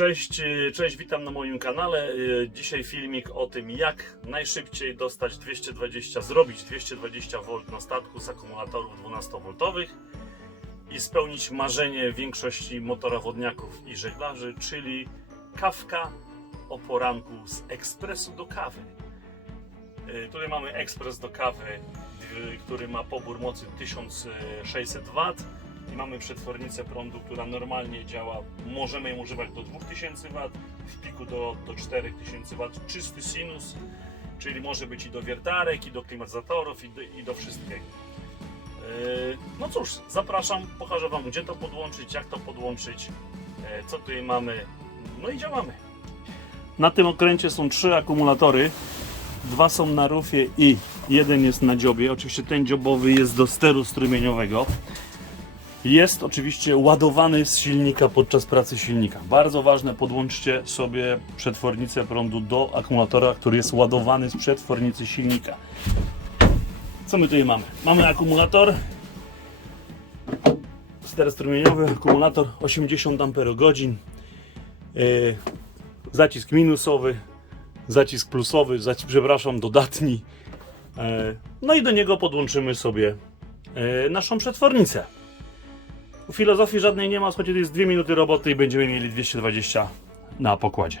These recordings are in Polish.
Cześć, y, cześć, witam na moim kanale. Y, Dzisiaj filmik o tym, jak najszybciej dostać 220, zrobić 220 V na statku z akumulatorów 12V i spełnić marzenie większości motorowodniaków i żeglarzy, czyli kawka o poranku z ekspresu do kawy. Y, Tutaj mamy ekspres do kawy, który ma pobór mocy 1600 W i mamy przetwornicę prądu, która normalnie działa. Możemy ją używać do 2000 W, w piku do, do 4000 W. Czysty sinus, czyli może być i do wiertarek, i do klimatyzatorów, i do, i do wszystkiego. Yy, No cóż, zapraszam, pokażę Wam gdzie to podłączyć, jak to podłączyć, e, co tutaj mamy, no i działamy. Na tym okręcie są trzy akumulatory. Dwa są na rufie i jeden jest na dziobie. Oczywiście ten dziobowy jest do steru strumieniowego. Jest oczywiście ładowany z silnika podczas pracy silnika. Bardzo ważne, podłączcie sobie przetwornicę prądu do akumulatora, który jest ładowany z przetwornicy silnika. Co my tutaj mamy? Mamy akumulator, ster strumieniowy, akumulator 80 Ah, yy, zacisk minusowy, zacisk plusowy, zacisk, przepraszam, dodatni. E, No i do niego podłączymy sobie e, naszą przetwornicę. Filozofii żadnej nie ma, słuchajcie, to jest 2 minuty roboty i będziemy mieli 220 na pokładzie.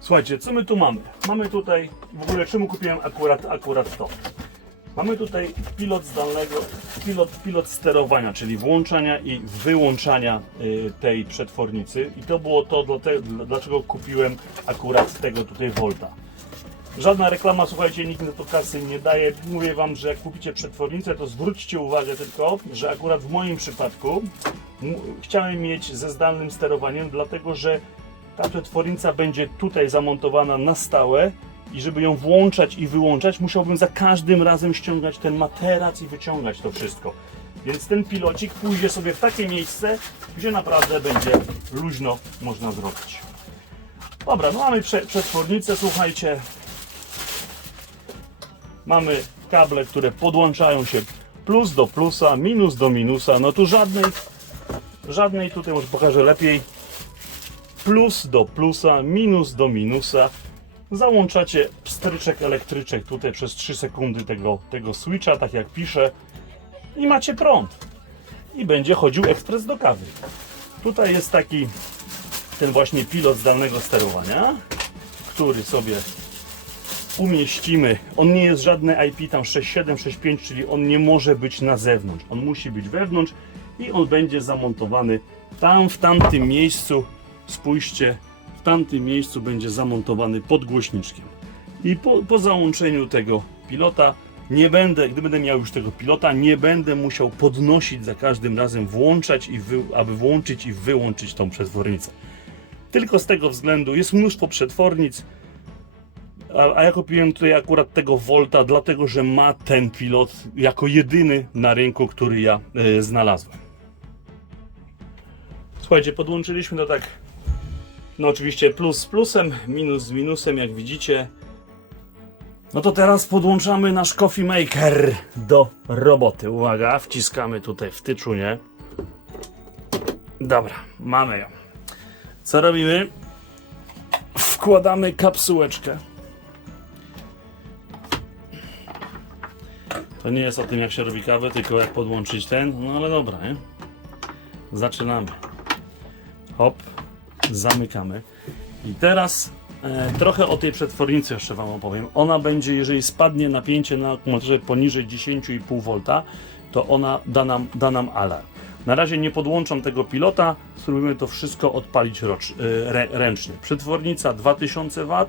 Słuchajcie, co my tu mamy? Mamy tutaj, w ogóle czemu kupiłem akurat, akurat to? Mamy tutaj pilot zdalnego, pilot, pilot sterowania, czyli włączania i wyłączania y, tej przetwornicy. I to było to, dlate, dlaczego kupiłem akurat tego tutaj Volta. Żadna reklama, słuchajcie, nikt na to kasy nie daje. Mówię Wam, że jak kupicie przetwornicę, to zwróćcie uwagę tylko, że akurat w moim przypadku chciałem mieć ze zdalnym sterowaniem, dlatego że ta przetwornica będzie tutaj zamontowana na stałe i żeby ją włączać i wyłączać, musiałbym za każdym razem ściągać ten materac i wyciągać to wszystko. Więc ten pilocik pójdzie sobie w takie miejsce, gdzie naprawdę będzie luźno można zrobić. Dobra, no mamy prze, przetwornicę, słuchajcie. Mamy kable, które podłączają się plus do plusa, minus do minusa. No tu żadnej, żadnej tutaj może pokażę lepiej. Plus do plusa, minus do minusa. Załączacie pstryczek elektryczek tutaj przez 3 sekundy tego, tego switcha, tak jak piszę. I macie prąd. I będzie chodził ekspres do kawy. Tutaj jest taki ten właśnie pilot zdalnego sterowania, który sobie umieścimy. On nie jest żadne IP tam 6765, czyli on nie może być na zewnątrz. On musi być wewnątrz i on będzie zamontowany tam w tamtym miejscu. Spójrzcie, w tamtym miejscu będzie zamontowany pod głośniczkiem. I po, po załączeniu tego pilota nie będę, gdy będę miał już tego pilota, nie będę musiał podnosić za każdym razem, włączać i wy, aby włączyć i wyłączyć tą przetwornicę. Tylko z tego względu jest mnóstwo przetwornic, a, a ja kupiłem tutaj akurat tego Volta, dlatego że ma ten pilot jako jedyny na rynku, który ja e, znalazłem. Słuchajcie, podłączyliśmy to tak, no oczywiście plus z plusem, minus z minusem, jak widzicie. No to teraz podłączamy nasz coffee maker do roboty. Uwaga, wciskamy tutaj w tyczunie. Dobra, mamy ją. Co robimy? Wkładamy kapsułeczkę. To nie jest o tym, jak się robi kawę, tylko jak podłączyć ten. No ale dobra, nie? Zaczynamy. Hop, zamykamy. I teraz e, trochę o tej przetwornicy jeszcze Wam opowiem. Ona będzie, jeżeli spadnie napięcie na akumulatorze poniżej 10,5 V, to ona da nam, da nam alarm. Na razie nie podłączam tego pilota, spróbujemy to wszystko odpalić rocz, e, rę, ręcznie. Przetwornica 2000 W,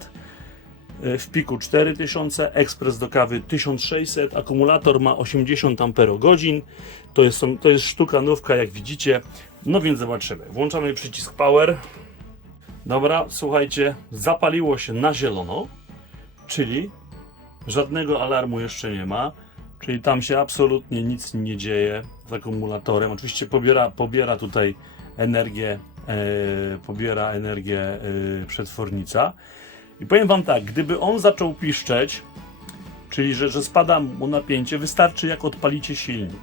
w piku 4000, ekspres do kawy 1600, akumulator ma 80 Ah, to jest, to jest sztuka nówka jak widzicie, no więc zobaczymy. Włączamy przycisk power, dobra, słuchajcie, zapaliło się na zielono, czyli żadnego alarmu jeszcze nie ma, czyli tam się absolutnie nic nie dzieje z akumulatorem, oczywiście pobiera, pobiera tutaj energię, e, pobiera energię e, przetwornica, i powiem Wam tak, gdyby on zaczął piszczeć, czyli że, że spada mu napięcie, wystarczy jak odpalicie silnik.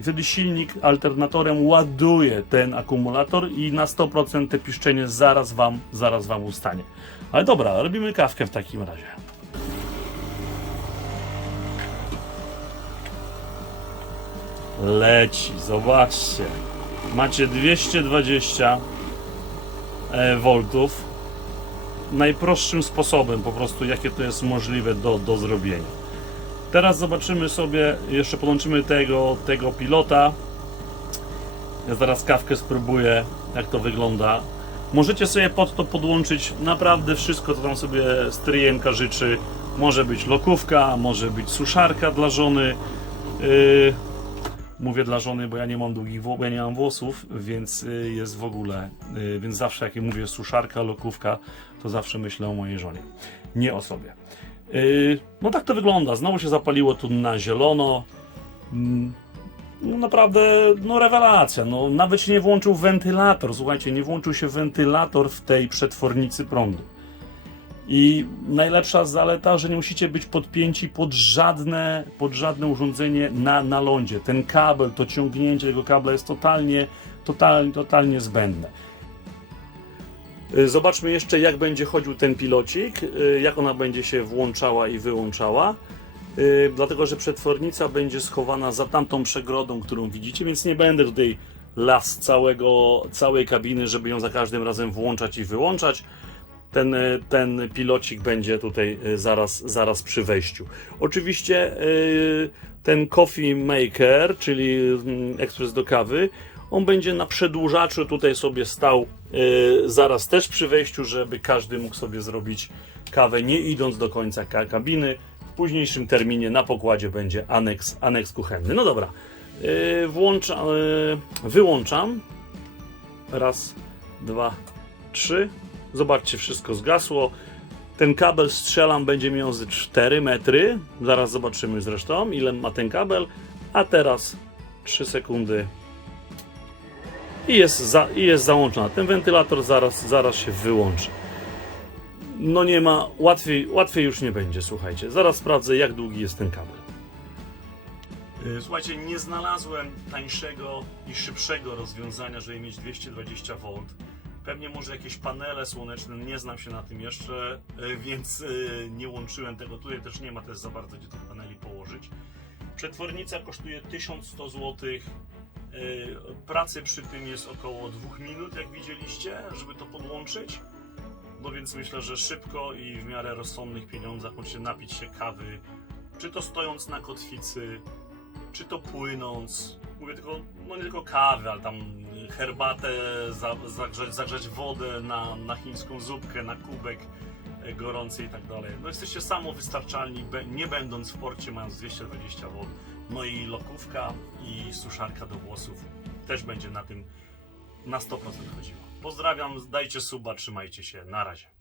I wtedy silnik alternatorem ładuje ten akumulator i na 100% te piszczenie zaraz wam, zaraz wam ustanie. Ale dobra, robimy kawkę w takim razie. Leci, zobaczcie. Macie 220 e, voltów. Najprostszym sposobem, po prostu, jakie to jest możliwe do, do zrobienia. Teraz zobaczymy sobie, jeszcze podłączymy tego, tego pilota. Ja zaraz kawkę spróbuję, jak to wygląda. Możecie sobie pod to podłączyć naprawdę wszystko, co tam sobie stryjenka życzy. Może być lokówka, może być suszarka dla żony. Yy, mówię dla żony, bo ja nie mam długich włosów, ja nie mam włosów, więc yy, jest w ogóle, yy, więc zawsze jak mówię suszarka, lokówka, to zawsze myślę o mojej żonie, nie o sobie. Yy, no tak to wygląda. Znowu się zapaliło tu na zielono. No naprawdę, no rewelacja. No, nawet się nie włączył wentylator. Słuchajcie, nie włączył się wentylator w tej przetwornicy prądu. I najlepsza zaleta, że nie musicie być podpięci pod żadne, pod żadne urządzenie na, na lądzie. Ten kabel, to ciągnięcie tego kabla jest totalnie, totalnie, totalnie zbędne. Y, Zobaczmy jeszcze, jak będzie chodził ten pilocik, y, jak ona będzie się włączała i wyłączała. Y, Dlatego, że przetwornica będzie schowana za tamtą przegrodą, którą widzicie, więc nie będę tutaj las całego, całej kabiny, żeby ją za każdym razem włączać i wyłączać. Ten, y, ten pilocik będzie tutaj y, zaraz, zaraz przy wejściu. Oczywiście y, ten coffee maker, czyli mm, ekspres do kawy, on będzie na przedłużaczu tutaj sobie stał zaraz też przy wejściu, żeby każdy mógł sobie zrobić kawę nie idąc do końca ka- kabiny. W późniejszym terminie na pokładzie będzie aneks, aneks kuchenny. No dobra, włącza, y, wyłączam. Raz, dwa, trzy. Zobaczcie, wszystko zgasło. Ten kabel strzelam będzie miał ze 4 metry. Zaraz zobaczymy zresztą, ile ma ten kabel. A teraz 3 sekundy i jest, za, i jest załączona. Ten wentylator zaraz, zaraz się wyłączy. No nie ma, łatwiej, łatwiej już nie będzie, słuchajcie. Zaraz sprawdzę, jak długi jest ten kabel. Y, Słuchajcie, nie znalazłem tańszego i szybszego rozwiązania, żeby mieć 220 V. Pewnie może jakieś panele słoneczne, nie znam się na tym jeszcze, y, więc y, nie łączyłem tego. Tutaj też nie ma też za bardzo gdzie tych paneli położyć. Przetwornica kosztuje 1100 zł. Yy, Pracy przy tym jest około dwóch minut, jak widzieliście, żeby to podłączyć. No więc myślę, że szybko i w miarę rozsądnych pieniądzach możecie napić się kawy, czy to stojąc na kotwicy, czy to płynąc. Mówię tylko, no nie tylko kawy, ale tam herbatę, za, zagrzać, zagrzać wodę na, na chińską zupkę, na kubek e, gorący i tak dalej. No jesteście samowystarczalni, nie będąc w porcie, mając 220 W. No i lokówka i suszarka do włosów też będzie na tym na 100% chodziła. Pozdrawiam, dajcie suba, trzymajcie się, na razie.